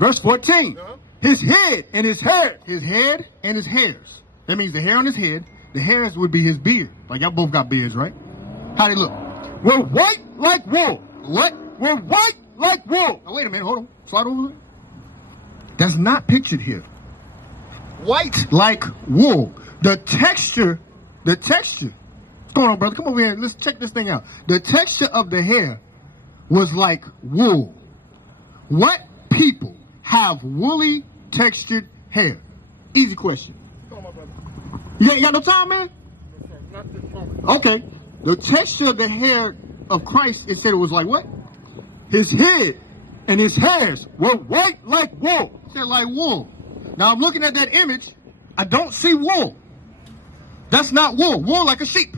Verse 14. His head and his hair. His head and his hairs. That means the hair on his head. The hairs would be his beard. Like y'all both got beards, right? How they look? Were white like wool. What? Were white like wool. Oh, wait a minute. Hold on. Slide over. That's not pictured here. White like wool. The texture. What's going on, brother? Come over here. Let's check this thing out. The texture of the hair was like wool. What people have woolly textured hair? Easy question. You ain't got no time, man? Not this moment. Okay. The texture of the hair of Christ, it said it was like what? His head and his hairs were white like wool. It said like wool. Now I'm looking at that image. I don't see wool. That's not wool. Wool like a sheep.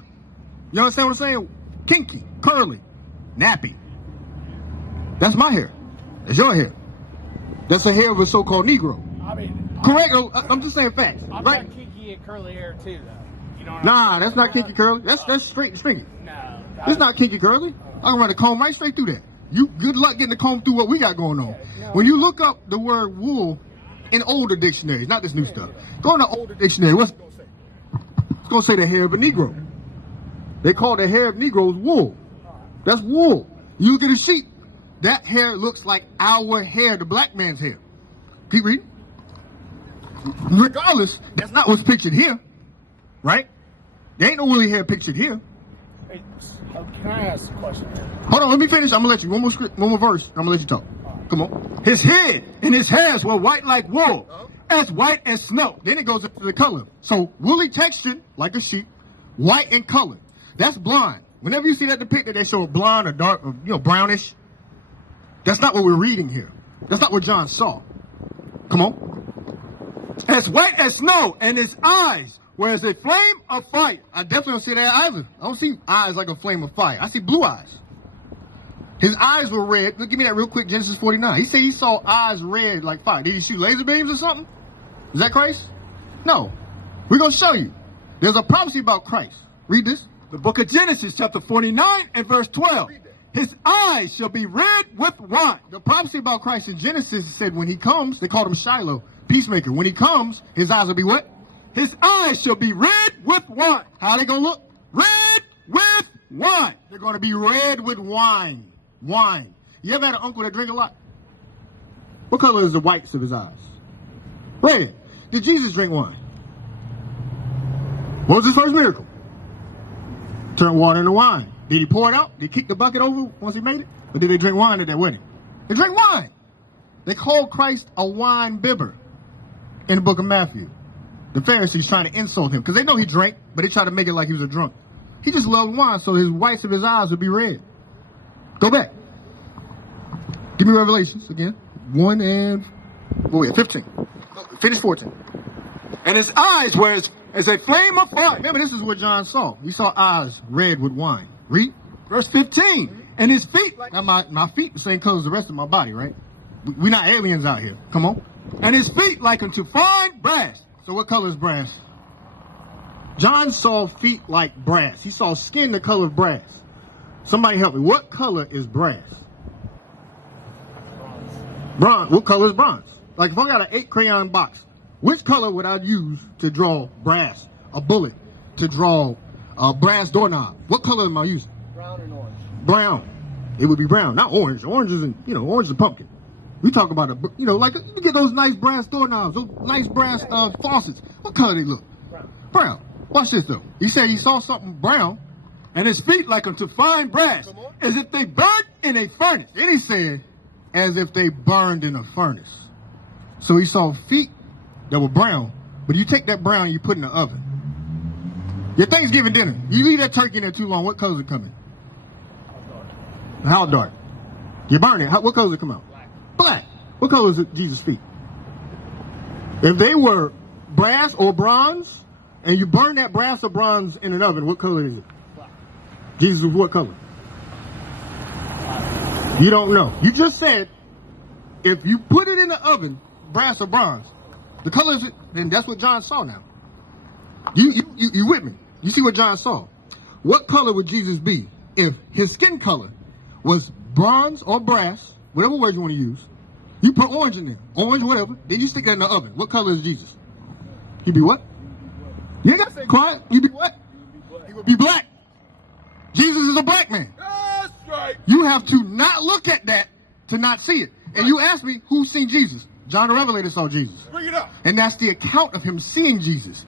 You understand what I'm saying? Kinky, curly, nappy. That's my hair. That's your hair. That's the hair of a so-called Negro. I mean, Correct? I'm just saying facts. I've Right? got kinky and curly hair too, though. You know what Nah, I'm that's not kinky curly. That's straight and stringy. No. It's not kinky curly. I can run a comb right straight through that. You good luck getting the comb through what we got going on. When you look up the word wool in older dictionaries, not this new stuff. Go in the older dictionary. What's it gonna say? It's gonna say the hair of a Negro. They call the hair of Negroes wool. That's wool. You look at a sheep, that hair looks like our hair, the black man's hair. Keep reading. Regardless, that's not what's pictured here, right? There ain't no woolly hair pictured here. Hey, can I ask a question? Hold on, let me finish. I'm gonna let you. One more verse. I'm gonna let you talk. Come on. His head and his hairs were white like wool, as white as snow. Then it goes into the color. So woolly textured like a sheep, white in color. That's blonde. Whenever you see that depicted, they show a blonde or dark, or, brownish. That's not what we're reading here. That's not what John saw. Come on. As white as snow, and his eyes were as a flame of fire. I definitely don't see that either. I don't see eyes like a flame of fire. I see blue eyes. His eyes were red. Look, give me that real quick, Genesis 49. He said he saw eyes red like fire. Did he shoot laser beams or something? Is that Christ? No. We're going to show you. There's a prophecy about Christ. Read this. The book of Genesis, chapter 49 and verse 12. His eyes shall be red with wine. The prophecy about Christ in Genesis said when he comes, they called him Shiloh, peacemaker. When he comes, his eyes will be what? His eyes shall be red with wine. How are they going to look? Red with wine. They're going to be red with wine. Wine. You ever had an uncle that drink a lot? What color is the whites of his eyes? Red. Did Jesus drink wine? What was his first miracle? Turn water into wine. Did he pour it out? Did he kick the bucket over once he made it? Or did they drink wine at that wedding? They drank wine. They called Christ a wine bibber in the book of Matthew. The Pharisees trying to insult him because they know he drank, but they tried to make it like he was a drunk. He just loved wine, so his whites of his eyes would be red. Go back. Give me Revelations again. 1 and 15. Finish 14. And his eyes were as a flame of fire. Remember, this is what John saw. He saw eyes red with wine. Read verse 15. And his feet, now my feet the same color as the rest of my body, right? We're not aliens out here. Come on. And his feet like unto fine brass. So what color is brass? John saw feet like brass. He saw skin the color of brass. Somebody help me. What color is brass? Bronze. What color is bronze? Like if I got an 8 crayon box, which color would I use to draw brass? A bullet. To draw a brass doorknob. What color am I using? Brown and orange. Brown. It would be brown, not orange. Orange isn't, orange is a pumpkin. We talk about like you get those nice brass doorknobs, those nice brass faucets. What color they look? Brown. Watch this though. He said he saw something brown, and his feet like unto fine brass, as if they burnt in a furnace. Then he said, as if they burned in a furnace. So he saw feet that were brown, but you take that brown and you put in the oven. Your Thanksgiving dinner, you leave that turkey in there too long, what colors it come in? How dark? You burn it, what colors it come out? Black. What color is Jesus' feet? If they were brass or bronze, and you burn that brass or bronze in an oven, what color is it? Black. Jesus was what color? You don't know. You just said, if you put it in the oven, brass or bronze, the color is it, then that's what John saw now. You with me? You see what John saw? What color would Jesus be if his skin color was bronze or brass, whatever word you want to use, You put orange in there. Orange, whatever. Then you stick that in the oven. What color is Jesus? He'd be what? You ain't got to say quiet. He'd be what? He would be black. Jesus is a black man. That's right. You have to not look at that to not see it. And you ask me, who's seen Jesus? John the Revelator saw Jesus. Bring it up. And that's the account of him seeing Jesus.